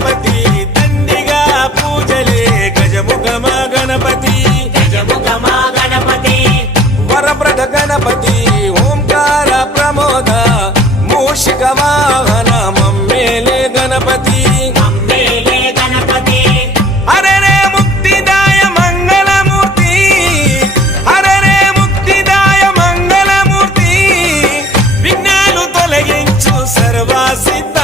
గణపతి దండిగా పూజలే గజముఖమ గణపతి వరప్రద గణపతి ఓంకార ప్రమోద మూషిక వాహన మమ్మేలే గణపతి హరరే ముక్తిదాయ మంగళమూర్తి హరరే ముక్తిదాయ మంగళమూర్తి విఘ్నాలు తొలగించు సర్వసిద్ధ